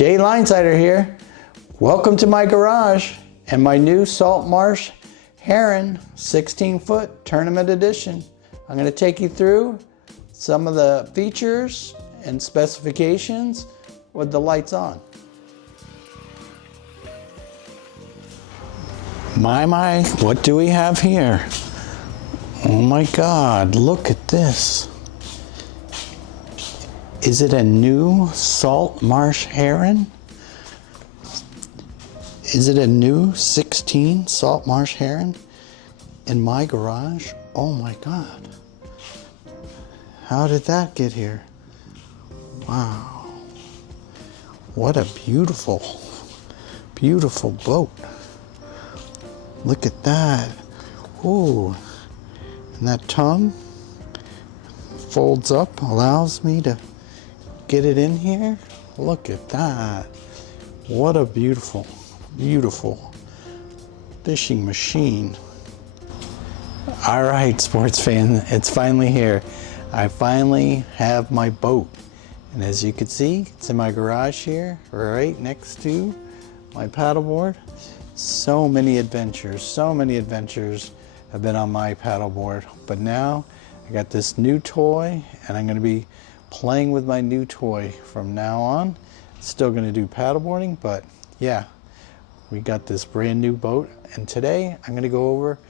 Jay Linesider here. Welcome to my garage and my new Salt Marsh Heron 16-foot tournament edition. I'm going to take you through some of the features and specifications with the lights on. My, what do we have here? Oh my God, look at this. Is it a new Salt Marsh Heron? Is it a new 16 Salt Marsh Heron in my garage? Oh my God. How did that get here? Wow. What a beautiful, beautiful boat. Look at that. Ooh. And that tongue folds up, allows me to get it in here. Look at that. What a beautiful, beautiful fishing machine. All right, sports fan, it's finally here. I finally have my boat. And as you can see, it's in my garage here, right next to my paddleboard. So many adventures have been on my paddleboard. But now I got this new toy and I'm gonna be playing with my new toy from now on. Still gonna do paddleboarding, but yeah, we got this brand new boat. And today I'm gonna go over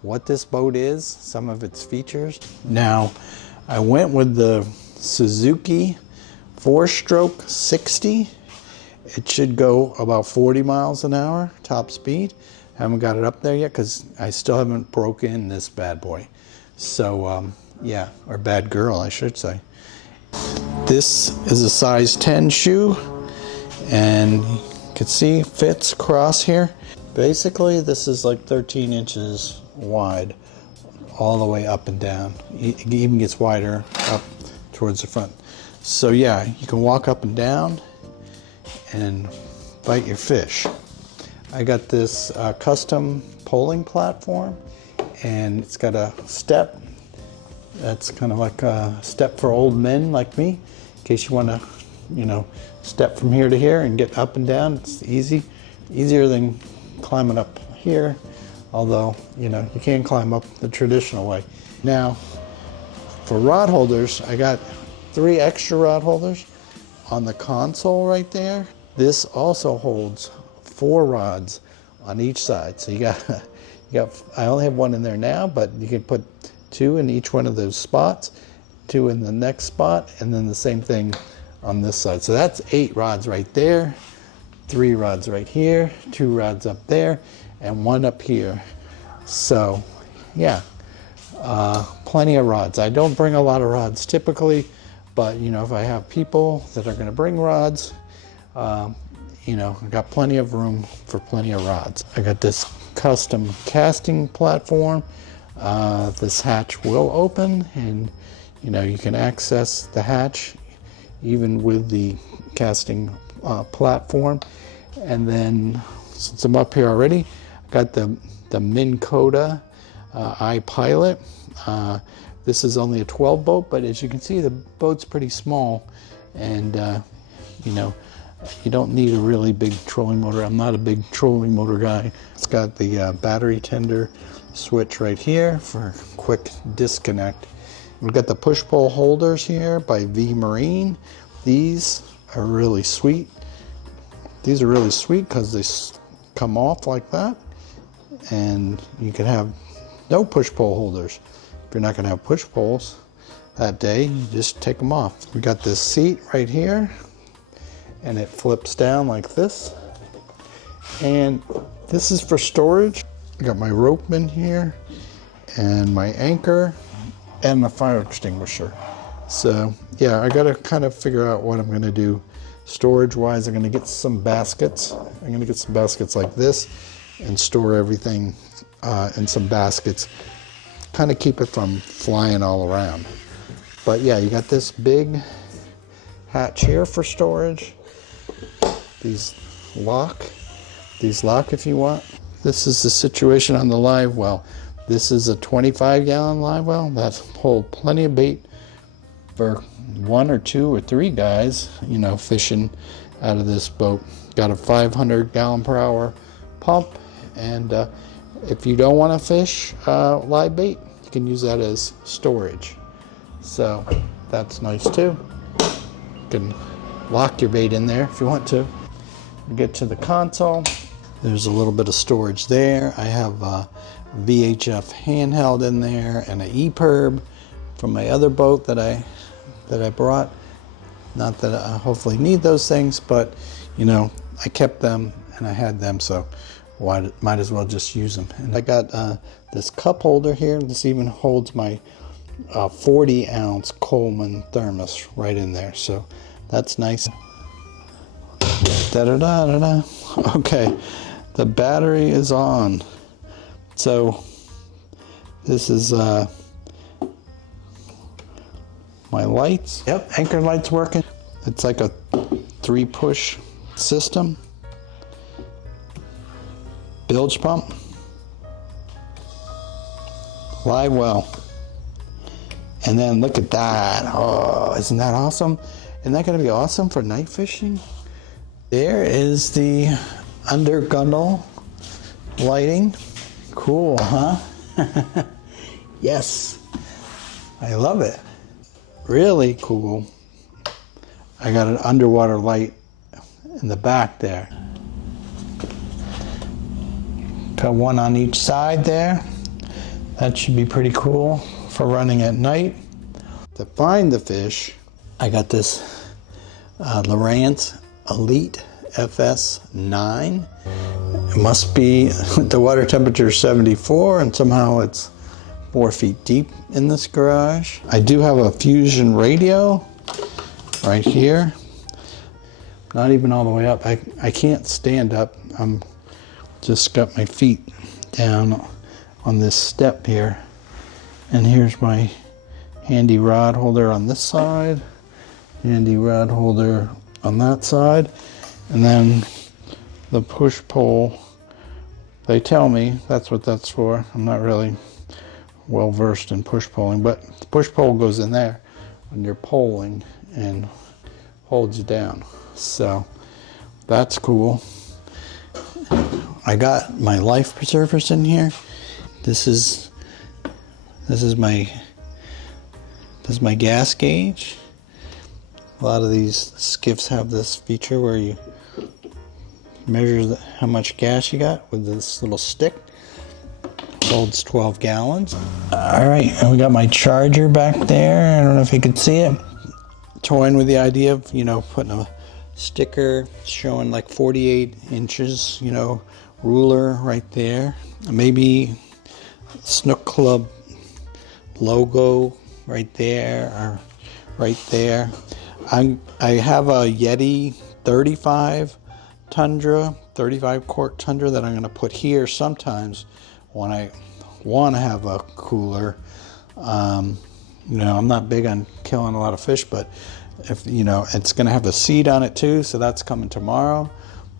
what this boat is, some of its features. Now, I went with the Suzuki 4-stroke 60. It should go about 40 miles an hour, top speed. Haven't got it up there yet because I still haven't broken this bad boy. So yeah, or bad girl, I should say. This is a size 10 shoe, and you can see fits across here. Basically, this is like 13 inches wide, all the way up and down. It even gets wider up towards the front. So yeah, you can walk up and down and bite your fish. I got this custom poling platform, and it's got a step that's kind of like a step for old men like me, in case you want to, you know, step from here to here and get up and down. It's easier than climbing up here, although, you know, you can climb up the traditional way. Now, for rod holders, I got 3 extra rod holders on the console right there. This also holds 4 rods on each side. So you got, I only have 1 in there now, but you can put 2 in each one of those spots, 2 in the next spot, and then the same thing on this side. So that's 8 rods right there, 3 rods right here, 2 rods up there, and 1 up here. So yeah, plenty of rods. I don't bring a lot of rods typically, but you know, if I have people that are gonna bring rods, you know, I got plenty of room for plenty of rods. I got this custom casting platform. This hatch will open, and you know, you can access the hatch even with the casting platform. And then, since I'm up here already, I got the Minn Kota iPilot. This is only a 12 boat, but as you can see, the boat's pretty small, and you know, you don't need a really big trolling motor. I'm not a big trolling motor guy. It's got the battery tender switch right here for quick disconnect. We've got the push-pull holders here by V Marine. These are really sweet. These are really sweet because they come off like that, and you can have no push-pull holders. If you're not going to have push-pulls that day, you just take them off. We got this seat right here, and it flips down like this. And this is for storage. I got my rope in here, and my anchor, and the fire extinguisher. So yeah, I gotta kind of figure out what I'm gonna do storage wise. I'm gonna get some baskets. I'm gonna get some baskets like this and store everything in some baskets. Kind of keep it from flying all around. But yeah, you got this big hatch here for storage. These lock if you want. This is the situation on the Livewell. This is a 25-gallon Livewell that holds plenty of bait for 1 or 2 or 3 guys, you know, fishing out of this boat. Got a 500 gallon per hour pump, and if you don't want to fish live bait, you can use that as storage. So that's nice too. You can lock your bait in there if you want to. Get to the console. There's a little bit of storage there. I have a VHF handheld in there and an EPIRB from my other boat that I brought. Not that I hopefully need those things, but you know, I kept them and I had them, so might as well just use them. And I got this cup holder here. This even holds my 40 ounce Coleman thermos right in there, so that's nice. Da-da-da-da-da. Okay, the battery is on. So this is my lights. Yep, anchor light's working. It's like a 3-push system. Bilge pump. Livewell. And then look at that. Oh, isn't that awesome? Isn't that going to be awesome for night fishing? There is the under gunnel lighting. Cool, huh? Yes. I love it. Really cool. I got an underwater light in the back there. Got one on each side there. That should be pretty cool for running at night. To find the fish, I got this Lowrance Elite FS9. It must be, the water temperature is 74 and somehow it's 4 feet deep in this garage. I do have a Fusion radio right here. Not even all the way up. I can't stand up. I'm just got my feet down on this step here. And here's my handy rod holder on this side, handy rod holder on that side, and then the push pole. They tell me that's what that's for. I'm not really well versed in push poling, but the push pole goes in there when you're poling and holds you down. So that's cool. I got my life preservers in here. This is my gas gauge. A lot of these skiffs have this feature where you measure how much gas you got with this little stick. Holds 12 gallons. All right, and we got my charger back there. I don't know if you can see it. Toying with the idea of, you know, putting a sticker showing like 48 inches, you know, ruler right there. Maybe Snook Club logo right there or right there. I have a Yeti 35 quart Tundra that I'm going to put here sometimes when I want to have a cooler. You know, I'm not big on killing a lot of fish, but if you know, it's going to have a seat on it too, so that's coming tomorrow.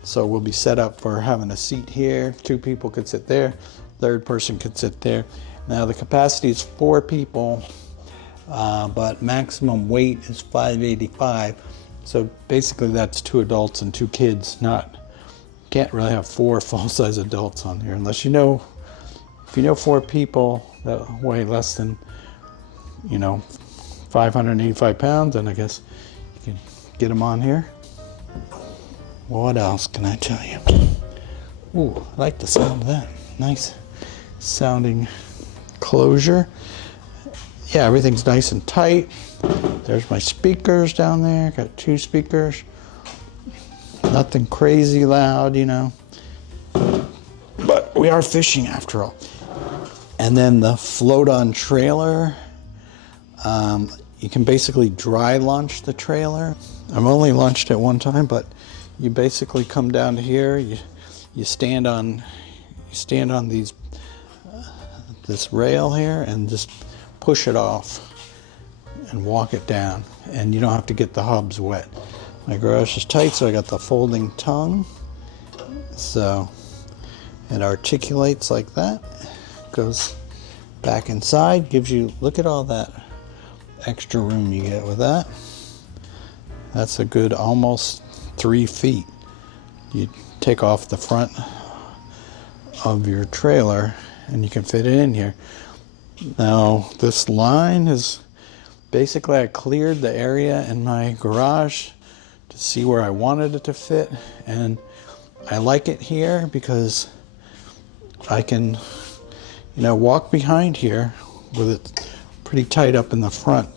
So we'll be set up for having a seat here. 2 people could sit there, 3rd person could sit there. Now the capacity is 4 people, but maximum weight is 585. So basically that's 2 adults and 2 kids. Can't really have 4 full-size adults on here unless you know, if you know 4 people that weigh less than, you know, 585 pounds, then I guess you can get them on here. What else can I tell you? Ooh, I like the sound of that. Nice sounding closure. Yeah, everything's nice and tight. There's my speakers down there. Got 2 speakers. Nothing crazy loud, you know. But we are fishing after all. And then the float-on trailer. You can basically dry launch the trailer. I've only launched it one time, but you basically come down to here. You stand on these this rail here and just push it off and walk it down, and you don't have to get the hubs wet. My garage is tight, so I got the folding tongue, so it articulates like that, goes back inside, gives you, look at all that extra room you get with that. That's a good almost 3 feet. You take off the front of your trailer and you can fit it in here. Now this line is basically, I cleared the area in my garage to see where I wanted it to fit, and I like it here because I can, walk behind here with it pretty tight up in the front.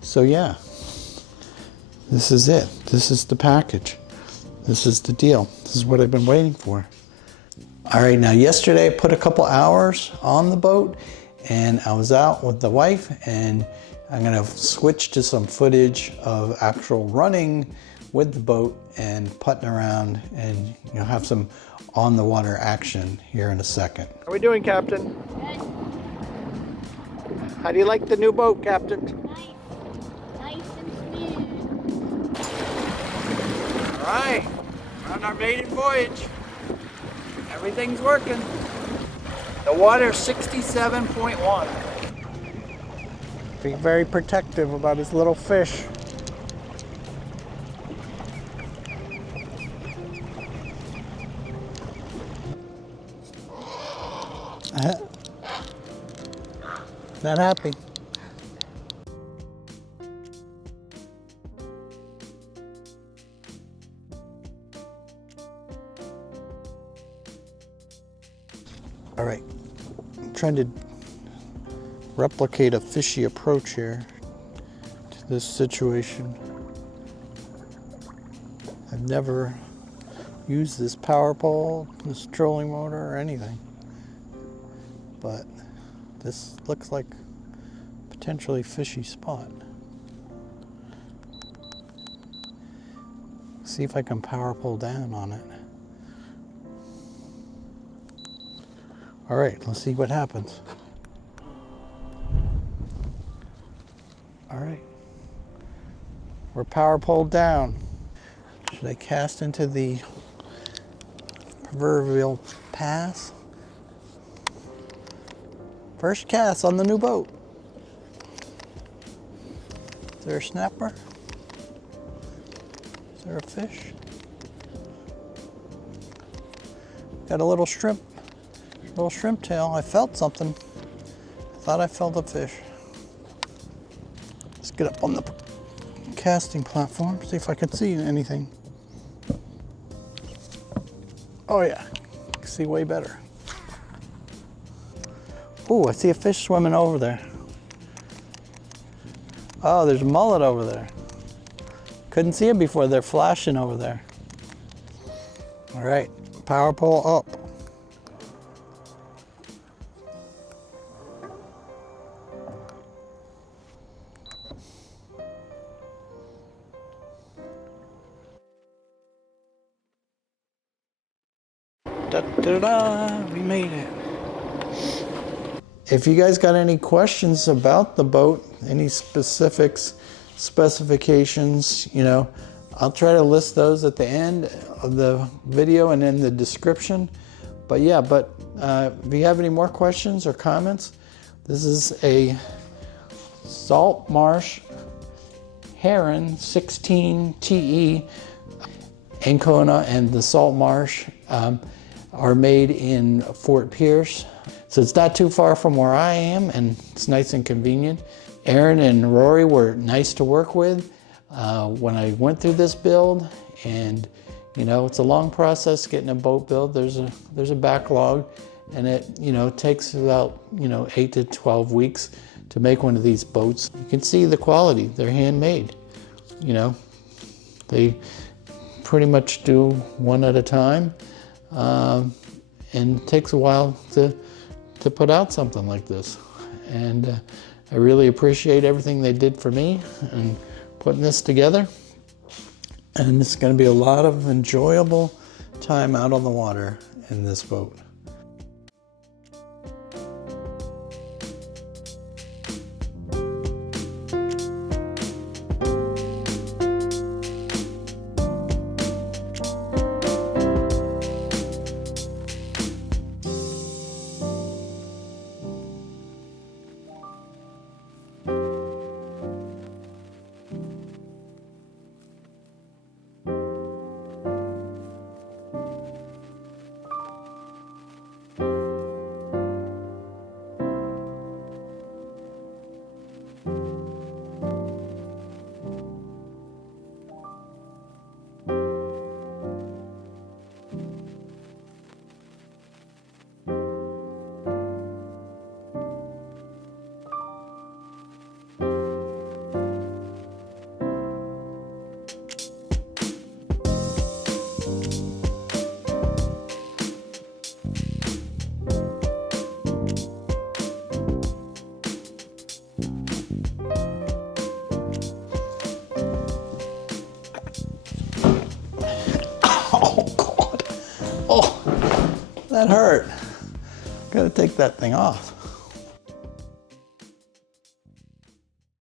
So yeah, this is it. This is the package. This is the deal. This is what I've been waiting for. All right, now yesterday I put a couple hours on the boat and I was out with the wife, and I'm gonna switch to some footage of actual running with the boat and putting around and have some on the water action here in a second. How are we doing, Captain? Good. How do you like the new boat, Captain? Nice. Nice and smooth. All right, we're on our maiden voyage. Everything's working. The water's 67.1. Be very protective about his little fish. Not happy. All right, I'm trying to replicate a fishy approach here to this situation. I've never used this power pole, this trolling motor, or anything, but this looks like a potentially fishy spot. See if I can power pull down on it. All right, let's see what happens. All right, we're power pulled down. Should I cast into the proverbial pass? First cast on the new boat. Is there a snapper? Is there a fish? Got a little shrimp tail. I felt something. I thought I felt a fish. Let's get up on the casting platform, see if I can see anything. Oh yeah, I can see way better. Ooh, I see a fish swimming over there. Oh, there's a mullet over there. Couldn't see it before, they're flashing over there. All right, power pole up. Da-da-da, we made it. If you guys got any questions about the boat, any specifications, I'll try to list those at the end of the video and in the description. But yeah, if you have any more questions or comments, this is a Salt Marsh Heron 16 TE. Ancona and the Salt Marsh are made in Fort Pierce. So it's not too far from where I am, and it's nice and convenient. Aaron and Rory were nice to work with when I went through this build, and it's a long process getting a boat built. There's a backlog, and it takes about 8 to 12 weeks to make one of these boats. You can see the quality. They're handmade. They pretty much do one at a time, and it takes a while to put out something like this. And I really appreciate everything they did for me and putting this together. And it's going to be a lot of enjoyable time out on the water in this boat. That hurt. Gotta take that thing off.